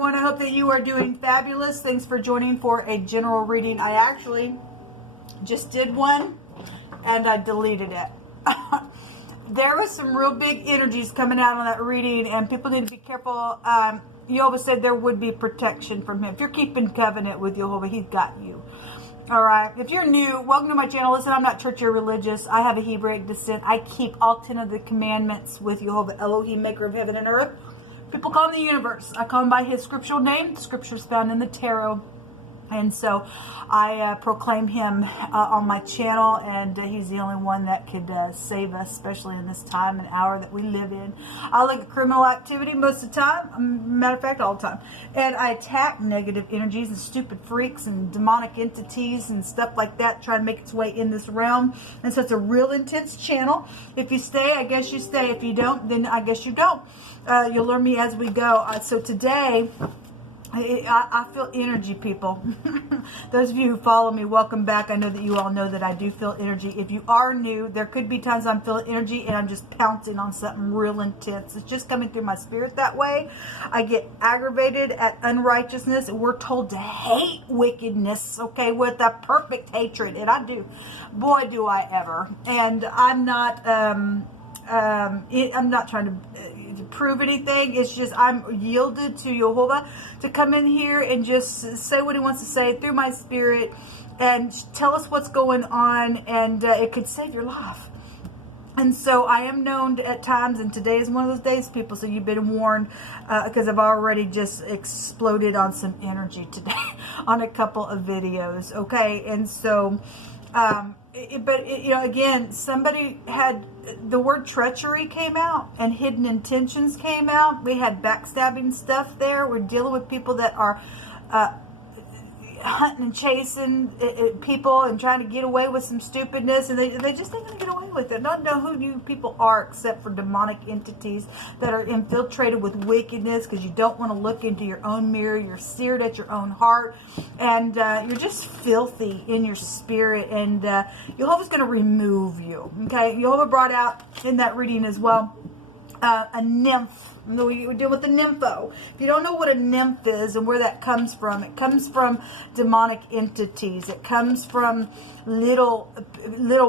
everyone. I hope that you are doing fabulous. Thanks for joining for a general reading. I actually just did one and I deleted it. There was some real big energies coming out on that reading, and people need to be careful. Yehovah said there would be protection from him. If you're keeping covenant with Yehovah, he's got you. All right. If you're new, welcome to my channel. Listen, I'm not church or religious. I have a Hebraic descent. I keep all 10 of the commandments with Yehovah Elohim, maker of heaven and earth. People call him the universe. I call him by his scriptural name. The scriptures found in the tarot. And so I proclaim him on my channel, and he's the only one that could save us, especially in this time and hour that we live in. I look at criminal activity most of the time, matter of fact, all the time. And I attack negative energies and stupid freaks and demonic entities and stuff like that, trying to make its way in this realm. And so it's a real intense channel. If you stay, I guess you stay. If you don't, then I guess you don't. You'll learn me as we go. So today, I feel energy, people. Those of you who follow me, welcome back. I know that you all know that I do feel energy. If you are new, there could be times I'm feeling energy and I'm just pouncing on something real intense. It's just coming through my spirit that way. I get aggravated at unrighteousness. We're told to hate wickedness, okay, with a perfect hatred. And I do. Boy, do I ever. And I'm not trying to prove anything. It's just I'm yielded to Yehovah to come in here and just say what he wants to say through my spirit and tell us what's going on, and it could save your life. And so I am known at times, and today is one of those days, people, so you've been warned, because I've already just exploded on some energy today on a couple of videos, okay? And so you know, again, somebody had the word treachery came out and hidden intentions came out. We had backstabbing stuff there. We're dealing with people that are hunting and chasing people and trying to get away with some stupidness, and they just ain't gonna get away with it. Don't know who you people are except for demonic entities that are infiltrated with wickedness, because you don't want to look into your own mirror. You're seared at your own heart, and you're just filthy in your spirit, and Yehovah's going to remove you. Okay, Yehovah brought out in that reading as well a nymph. We deal with the nympho. If you don't know what a nymph is and where that comes from, it comes from demonic entities. It comes from little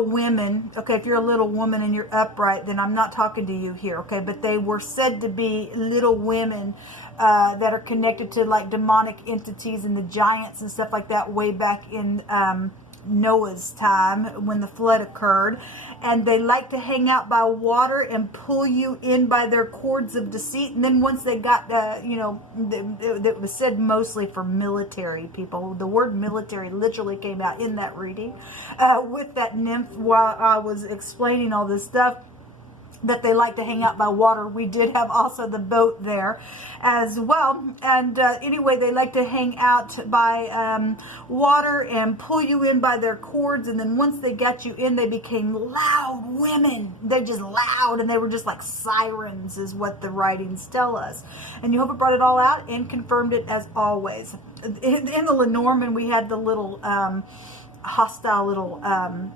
women. Okay, if you're a little woman and you're upright, then I'm not talking to you here. Okay, but they were said to be little women that are connected to like demonic entities and the giants and stuff like that way back in Noah's time when the flood occurred. And they like to hang out by water and pull you in by their cords of deceit. And then once they got, you know, it was said mostly for military people. The word military literally came out in that reading with that nymph while I was explaining all this stuff, that they like to hang out by water. We did have also the boat there as well. And anyway, they like to hang out by water and pull you in by their cords. And then once they got you in, they became loud women. They're just loud, and they were just like sirens is what the writings tell us. And Yehovah brought it all out and confirmed it as always. In the Lenormand, we had the little hostile little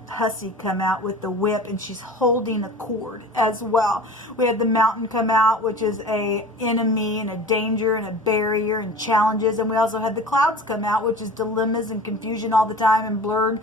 hussy come out with the whip, and she's holding a cord as well. We had the mountain come out, which is a enemy and a danger and a barrier and challenges. And we also had the clouds come out, which is dilemmas and confusion all the time and blurred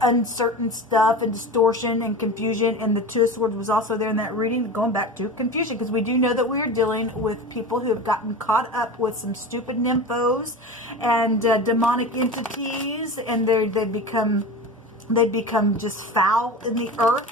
uncertain stuff and distortion and confusion. And the Two of Swords was also there in that reading, going back to confusion, because we do know that we are dealing with people who have gotten caught up with some stupid nymphos and demonic entities, and they've become just foul in the earth,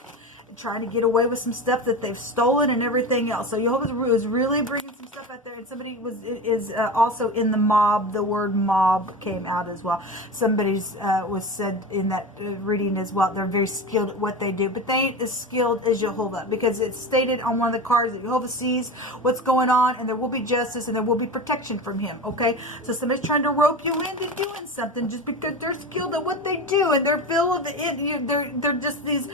trying to get away with some stuff that they've stolen and everything else. So Yehovah was really bringing some stuff out there. And somebody is also in the mob. The word mob came out as well. Somebody's was said in that reading as well. They're very skilled at what they do, but they ain't as skilled as Yehovah, because it's stated on one of the cards that Yehovah sees what's going on, and there will be justice and there will be protection from him. Okay, so somebody's trying to rope you into doing something just because they're skilled at what they do, and they're filled with it. They're just these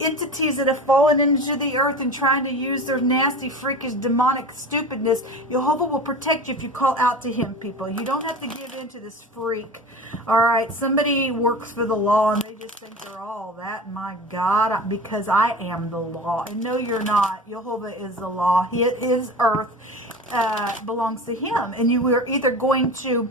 entities that have fallen into the earth and trying to use their nasty, freakish, demonic stupidness. Yehovah will protect you if you call out to him, people. You don't have to give in to this freak. All right, somebody works for the law and they just think they're all that. My God, because I am the law. And no, you're not. Jehovah is the law. His earth belongs to him. And you are either going to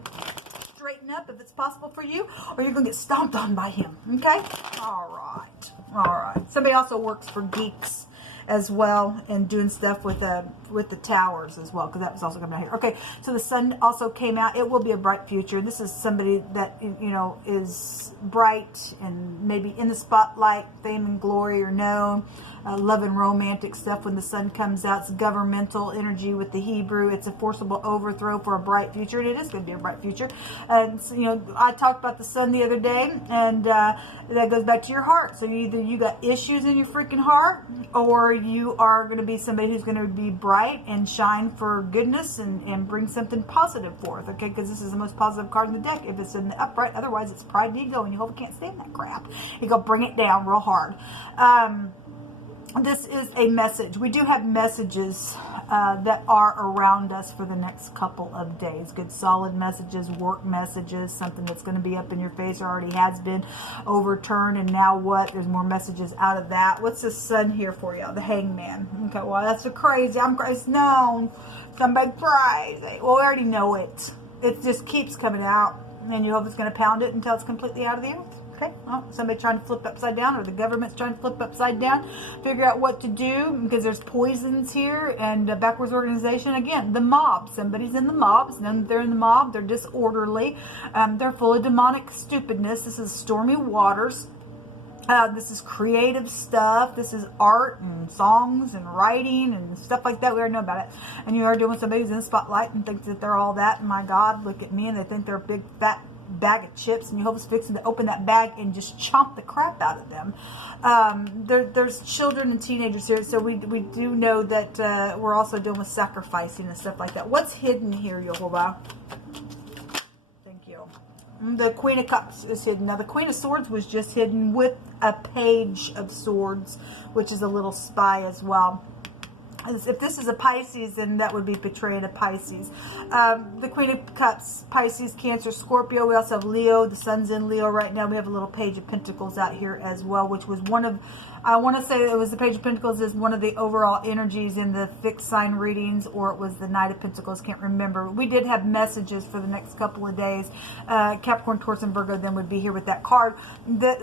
straighten up if it's possible for you, or you're going to get stomped on by him. Okay? All right. All right. Somebody also works for geeks as well, and doing stuff with the towers as well, because that was also coming out here. Okay, so the sun also came out. It will be a bright future. This is somebody that, you know, is bright and maybe in the spotlight, fame and glory are known. Love and romantic stuff when the sun comes out. It's governmental energy with the Hebrew. It's a forcible overthrow for a bright future, and it is going to be a bright future. And so, you know, I talked about the sun the other day, and that goes back to your heart. So either you got issues in your freaking heart, or you are going to be somebody who's going to be bright and shine for goodness and bring something positive forth. Okay, because this is the most positive card in the deck if it's in the upright. Otherwise, it's pride and ego, and you hope you can't stand that crap. You go bring it down real hard. This is a message. We do have messages that are around us for the next couple of days. Good solid messages, work messages, something that's going to be up in your face or already has been overturned, and now what? There's more messages out of that. What's the sun here for you? The hangman. Okay, well, that's so crazy. I'm crazy. No, somebody crazy. Well, we already know it. It just keeps coming out, and you hope it's going to pound it until it's completely out of the earth. Okay, well, somebody trying to flip upside down, or the government's trying to flip upside down, figure out what to do, because there's poisons here, and backwards organization. Again, the mob. Somebody's in the mob. None they're in the mob. They're disorderly. They're full of demonic stupidness. This is stormy waters. This is creative stuff. This is art and songs and writing and stuff like that. We already know about it. And you are doing somebody who's in the spotlight and thinks that they're all that. And my God, look at me. And they think they're a big fat bag of chips, and you hope it's fixing to open that bag and just chomp the crap out of them. There's children and teenagers here, so we do know that we're also dealing with sacrificing and stuff like that. What's hidden here, Jehovah? Thank you. The Queen of Cups is hidden. Now, the Queen of Swords was just hidden with a Page of Swords, which is a little spy as well. If this is a Pisces, then that would be portraying a Pisces. The Queen of Cups, Pisces, Cancer, Scorpio. We also have Leo. The sun's in Leo right now. We have a little Page of Pentacles out here as well, which was one of, I want to say it was the Page of Pentacles is one of the overall energies in the fixed sign readings, or it was the Knight of Pentacles. Can't remember. We did have messages for the next couple of days. Capricorn, Taurus, and Virgo then would be here with that card.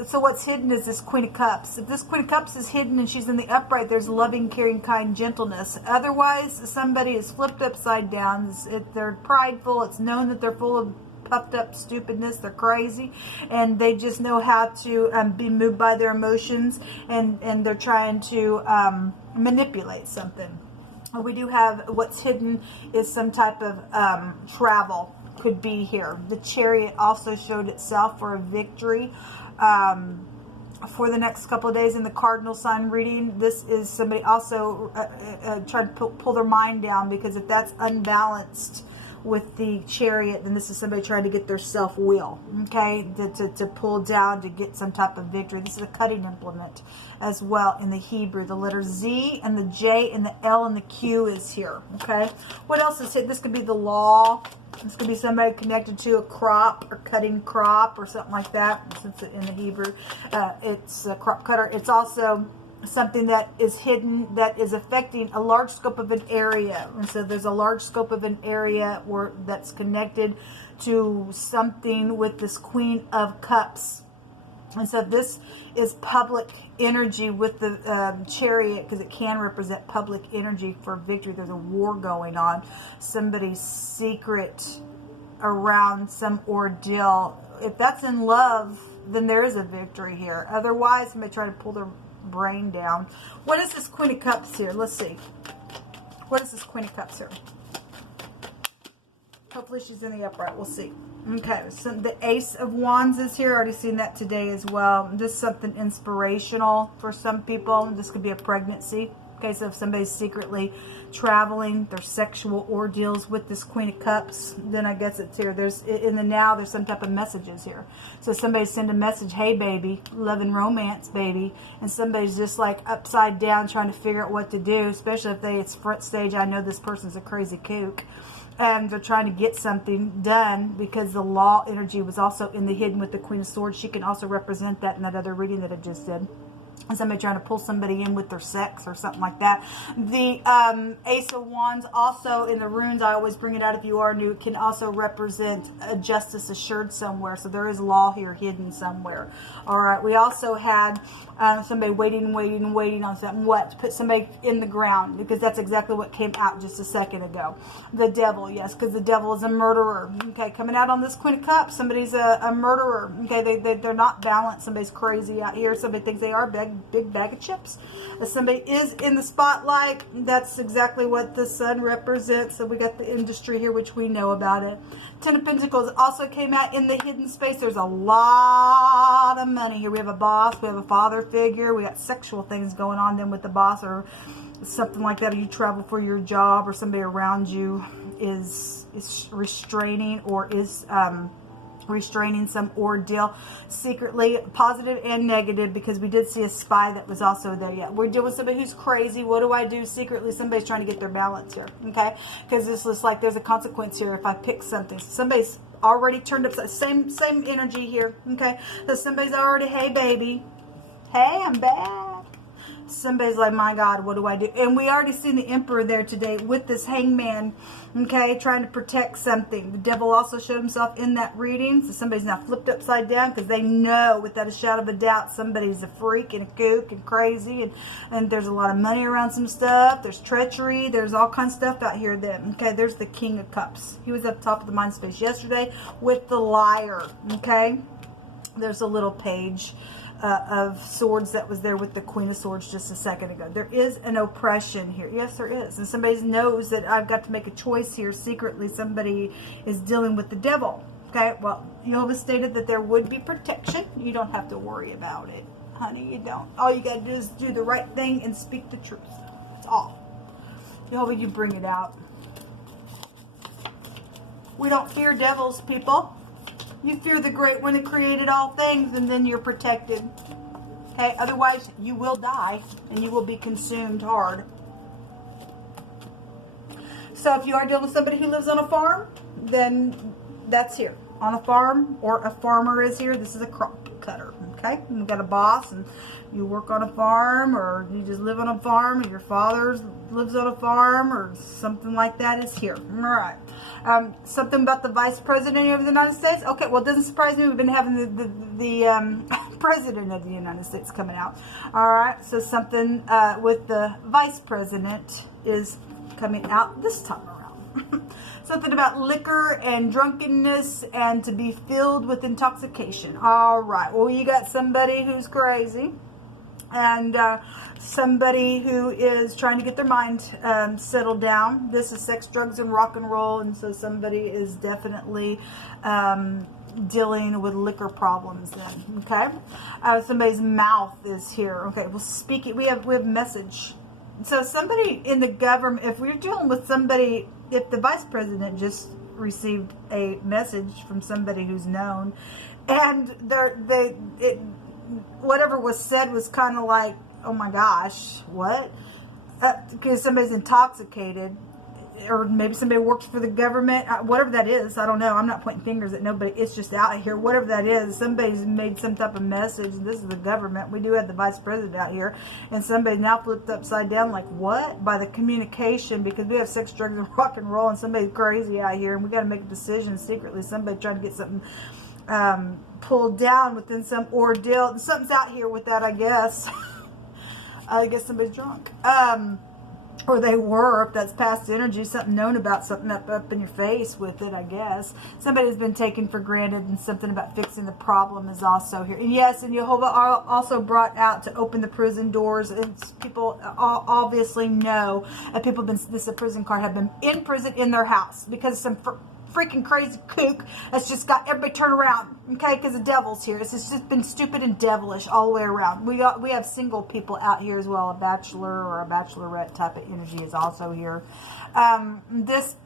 So what's hidden is this Queen of Cups. If this Queen of Cups is hidden and she's in the upright, there's loving, caring, kind, gentleness. Otherwise, somebody is flipped upside down. They're prideful. It's known that they're full of puffed up stupidness. They're crazy, and they just know how to be moved by their emotions, and they're trying to manipulate something. We do have what's hidden is some type of travel could be here. The Chariot also showed itself for a victory for the next couple of days in the cardinal sign reading. This is somebody also trying to pull their mind down, because if that's unbalanced with the Chariot, then this is somebody trying to get their self-will, okay, to pull down to get some type of victory. This is a cutting implement as well in the Hebrew. The letter Z and the J and the L and the Q is here, okay. What else is here? This could be the law. This could be somebody connected to a crop or cutting crop or something like that, since in the Hebrew it's a crop cutter. It's also something that is hidden that is affecting a large scope of an area. And so there's a large scope of an area that's connected to something with this Queen of Cups. And so this is public energy with the Chariot, because it can represent public energy for victory. There's a war going on. Somebody's secret around some ordeal. If that's in love, then there is a victory here. Otherwise, somebody try to pull their brain down. What is this Queen of Cups here? Let's see. What is this Queen of Cups here? Hopefully she's in the upright. We'll see. Okay, so the Ace of Wands is here. Already seen that today as well. This is something inspirational for some people. This could be a pregnancy. Okay, so if somebody's secretly traveling, their sexual ordeals with this Queen of Cups, then I guess it's here. There's in the now, there's some type of messages here. So somebody send a message, hey baby, love and romance baby, and somebody's just like upside down trying to figure out what to do, especially if it's front stage. I know this person's a crazy kook. and they're trying to get something done, because the law energy was also in the hidden with the Queen of Swords. She can also represent that in that other reading that I just did. Somebody trying to pull somebody in with their sex or something like that. The Ace of Wands also in the runes, I always bring it out if you are new, it can also represent a justice assured somewhere. So there is law here hidden somewhere. All right. We also had somebody waiting on something. What? To put somebody in the ground, because that's exactly what came out just a second ago. The devil, yes, because the devil is a murderer. Okay, coming out on this Queen of Cups, somebody's a murderer. Okay, they're not balanced. Somebody's crazy out here. Somebody thinks they are big bag of chips. If somebody is in the spotlight, that's exactly what the sun represents. So we got the industry here, which we know about it. Ten of Pentacles also came out in the hidden space. There's a lot of money here. We have a boss, we have a father figure, we got sexual things going on then with the boss, or something like that, or you travel for your job, or somebody around you is restraining, or is restraining some ordeal secretly, positive and negative, because we did see a spy that was also there. Yeah, we're dealing with somebody who's crazy. What do I do secretly? Somebody's trying to get their balance here, okay? Because this looks like there's a consequence here if I pick something. So somebody's already turned up. Same energy here, okay? So somebody's already, hey baby, hey, I'm back. Somebody's like, my God, what do I do? And we already seen the Emperor there today with this hangman, okay, trying to protect something. The devil also showed himself in that reading. So somebody's now flipped upside down, because they know without a shadow of a doubt somebody's a freak and a kook and crazy. And there's a lot of money around some stuff. There's treachery. There's all kinds of stuff out here then. Okay, there's the King of Cups. He was up top of the mind space yesterday with the Liar, okay? There's a little page of swords that was there with the Queen of Swords just a second ago. There is an oppression here. Yes, there is. And somebody knows that I've got to make a choice here. Secretly, somebody is dealing with the devil. Okay, well, Jehovah stated that there would be protection. You don't have to worry about it, honey. You don't. All you got to do is do the right thing and speak the truth. That's all. Jehovah, you bring it out. We don't fear devils, people. You fear the great one that created all things, and then you're protected. Okay, otherwise you will die and you will be consumed hard. So if you are dealing with somebody who lives on a farm, then that's here. On a farm, or a farmer is here. This is a crop cutter. Okay, and we've got a boss, and you work on a farm, or you just live on a farm, or your father lives on a farm, or something like that is here. All right. Something about the Vice President of the United States. Okay, well, it doesn't surprise me. We've been having the President of the United States coming out. All right, so something with the Vice President is coming out this time around. Something about liquor and drunkenness and to be filled with intoxication. All right, well, you got somebody who's crazy, and somebody who is trying to get their mind settled down. This is sex, drugs, and rock and roll, and so somebody is definitely dealing with liquor problems then, okay? Somebody's mouth is here. Okay, well, speaking, we have message. So somebody in the government, if we're dealing with somebody, if the Vice President just received a message from somebody who's known, and whatever was said was kind of like, oh my gosh, what? Because somebody's intoxicated, or maybe somebody works for the government, whatever that is. I don't know. I'm not pointing fingers at nobody. It's just out here. Whatever that is, somebody's made some type of message. This is the government. We do have the Vice President out here, and somebody now flipped upside down like, what? By the communication, because we have sex, drugs, and rock and roll, and somebody's crazy out here, and we got to make a decision secretly. Somebody trying to get something pulled down within some ordeal. Something's out here with that, I guess. I guess somebody's drunk. Or they were, if that's past energy, something known about something up in your face with it, I guess. Somebody's been taken for granted, and something about fixing the problem is also here. And yes, and Jehovah also brought out to open the prison doors, and people obviously know, and people have been, this is a prison card, have been in prison in their house because some freaking crazy kook that's just got everybody turn around, okay, because the devil's here. It's just been stupid and devilish all the way around. We have single people out here as well. A bachelor or a bachelorette type of energy is also here. This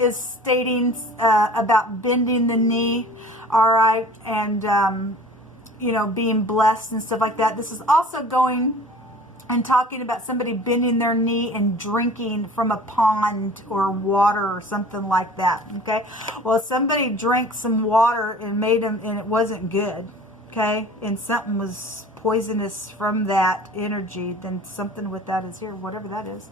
is stating about bending the knee, all right, and you know, being blessed and stuff like that. This is also going and talking about somebody bending their knee and drinking from a pond or water or something like that. Okay, well, somebody drank some water and made them, and it wasn't good. Okay, and something was poisonous from that energy. Then something with that is here, whatever that is.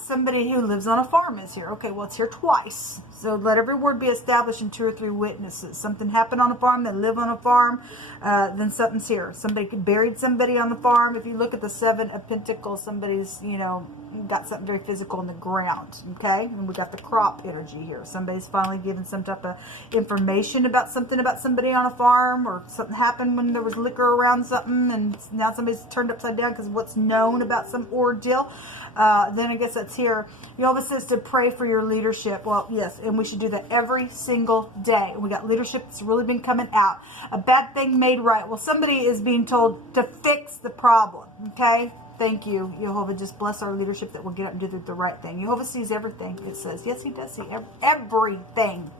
Somebody who lives on a farm is here. Okay, well, it's here twice. So let every word be established in 2 or 3 witnesses. Something happened on a farm. They live on a farm. Then something's here. Somebody buried somebody on the farm. If you look at the 7 of Pentacles, somebody's, you know, got something very physical in the ground. Okay, and we got the crop energy here. Somebody's finally given some type of information about something about somebody on a farm, or something happened when there was liquor around something, and now somebody's turned upside down because of what's known about some ordeal. Then I guess that's here. YHVH says to pray for your leadership. Well, yes, and we should do that every single day. We got leadership that's really been coming out. A bad thing made right. Well, somebody is being told to fix the problem. Okay? Thank you, YHVH. Just bless our leadership that will get up and do the right thing. YHVH sees everything, it says. Yes, he does see everything.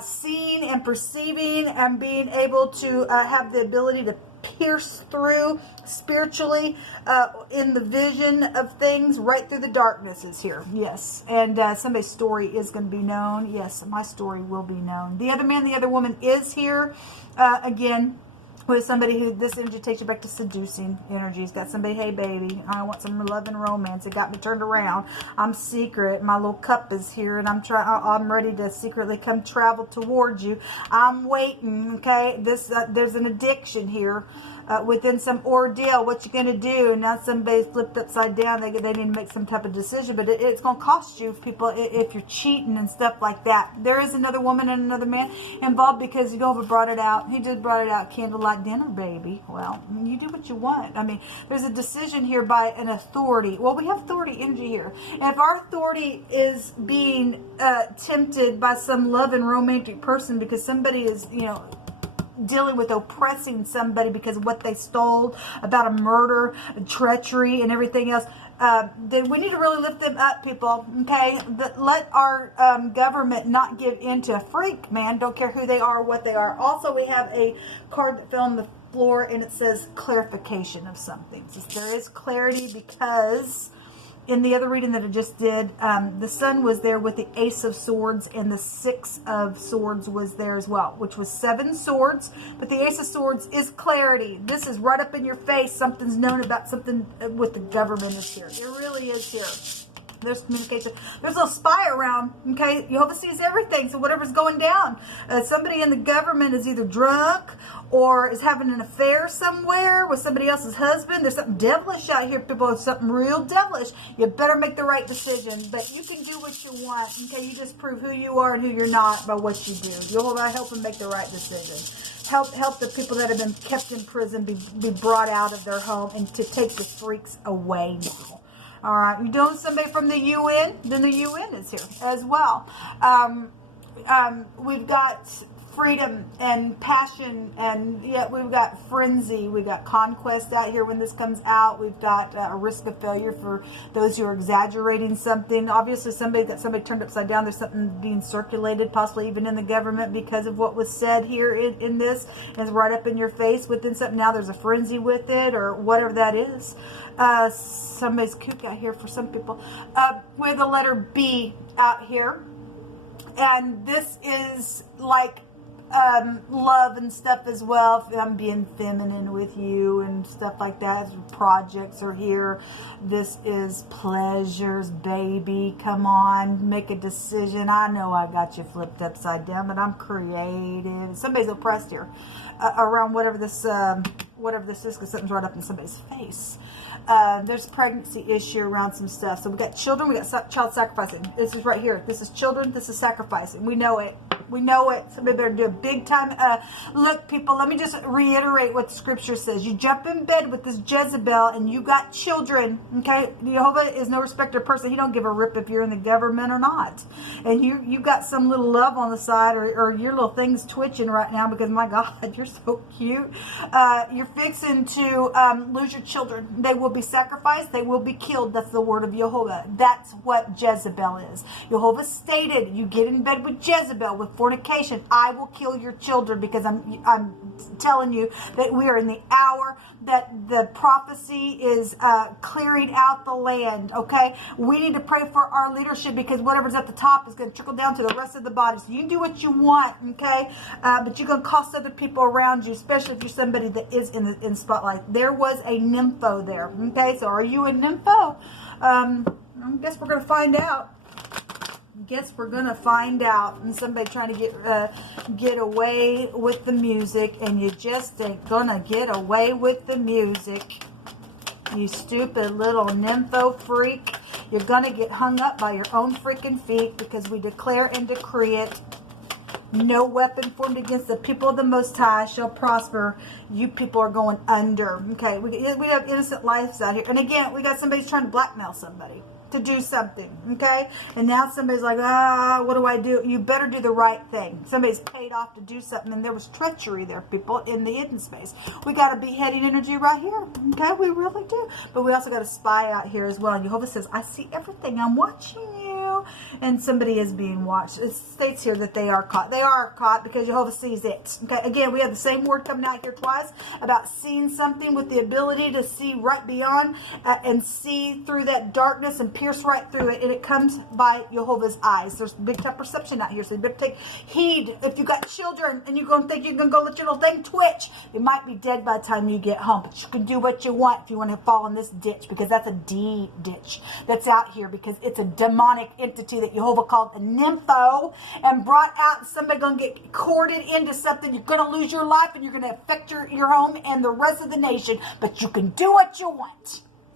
Seeing and perceiving and being able to have the ability to pierce through spiritually in the vision of things right through the darkness is here. Yes. And somebody's story is going to be known. Yes, my story will be known. The other man, the other woman is here. Again, with somebody who, this energy takes you back to seducing energy. It's got somebody, hey baby, I want some love and romance. It got me turned around. I'm secret. My little cup is here, and I'm ready to secretly come travel towards you. I'm waiting. Okay, this there's an addiction here. Within some ordeal, what you gonna do? And now somebody's flipped upside down. They need to make some type of decision, but it's gonna cost you, people, if you're cheating and stuff like that. There is another woman and another man involved because YHVH brought it out. He just brought it out. Candlelight dinner, baby. Well, you do what you want. I mean, there's a decision here by an authority. Well, we have authority energy here, and if our authority is being tempted by some love and romantic person because somebody is, you know, dealing with oppressing somebody because of what they stole, about a murder, treachery, and everything else, then we need to really lift them up, people. Okay, but let our government not give in to a freak, man. Don't care who they are or what they are. Also, we have a card that fell on the floor, and it says clarification of something. Just, there is clarity, because in the other reading that I just did, the sun was there with the Ace of Swords, and the 6 of Swords was there as well, which was 7 swords. But the Ace of Swords is clarity. This is right up in your face. Something's known about something with the government is here. It really is here. There's communication. There's a spy around. Okay, YHVH sees everything. So whatever's going down, somebody in the government is either drunk or is having an affair somewhere with somebody else's husband. There's something devilish out here, people. It's something real devilish. You better make the right decision. But you can do what you want. Okay, you just prove who you are and who you're not by what you do. YHVH help them make the right decision. Help the people that have been kept in prison be brought out of their home, and to take the freaks away now. All right, you're doing somebody from the UN, then the UN is here as well. We've got freedom and passion, and yet we've got frenzy. We've got conquest out here when this comes out. We've got a risk of failure for those who are exaggerating something. Obviously, somebody turned upside down. There's something being circulated, possibly even in the government, because of what was said here in this. It's right up in your face within something. Now there's a frenzy with it, or whatever that is. Somebody's kook out here for some people. With the letter B out here. And this is like love and stuff as well. If I'm being feminine with you and stuff like that. Projects are here. This is pleasures, baby. Come on, make a decision. I know I got you flipped upside down, but I'm creative. Somebody's oppressed here around whatever this is, because something's right up in somebody's face. There's a pregnancy issue around some stuff. So we got children, we got child sacrificing. This is right here. This is children, this is sacrificing. We know it. We know it. Somebody better do a big time. Look, people, let me just reiterate what the scripture says. You jump in bed with this Jezebel and you got children. Okay? YHVH is no respecter of person. He don't give a rip if you're in the government or not. And you got some little love on the side, or your little thing's twitching right now because, my God, you're so cute. You're fixing to lose your children. They will be sacrificed. They will be killed. That's the word of YHVH. That's what Jezebel is. YHVH stated, you get in bed with Jezebel, with fornication, I will kill your children, because I'm telling you that we are in the hour that the prophecy is clearing out the land, okay? We need to pray for our leadership, because whatever's at the top is going to trickle down to the rest of the body. So you can do what you want, okay? But you're going to cost other people around you, especially if you're somebody that is in spotlight. There was a nympho there, okay? So are you a nympho? I guess we're going to find out. Guess we're gonna find out. And somebody trying to get away with the music, and you just ain't gonna get away with the music, you stupid little nympho freak. You're gonna get hung up by your own freaking feet, because we declare and decree it. No weapon formed against the people of the Most High shall prosper. You people are going under. Okay, we have innocent lives out here, and again, we got somebody's trying to blackmail somebody to do something, okay? And now somebody's like, what do I do? You better do the right thing. Somebody's paid off to do something, and there was treachery there, people, in the hidden space. We got a beheading energy right here, okay? We really do. But we also got a spy out here as well. And Jehovah says, I see everything. I'm watching you. And somebody is being watched. It states here that they are caught. They are caught because Jehovah sees it. Okay, again, we have the same word coming out here twice about seeing something with the ability to see right beyond and see through that darkness and pierce right through it, and it comes by Jehovah's eyes. There's big time perception out here, so you better take heed. If you got children and you're going to think you're going to go let your little thing twitch, it might be dead by the time you get home, but you can do what you want if you want to fall in this ditch, because that's a D ditch that's out here, because it's a demonic entity that Jehovah called a nympho and brought out. Somebody going to get corded into something. You're going to lose your life, and you're going to affect your home and the rest of the nation, but you can do what you want.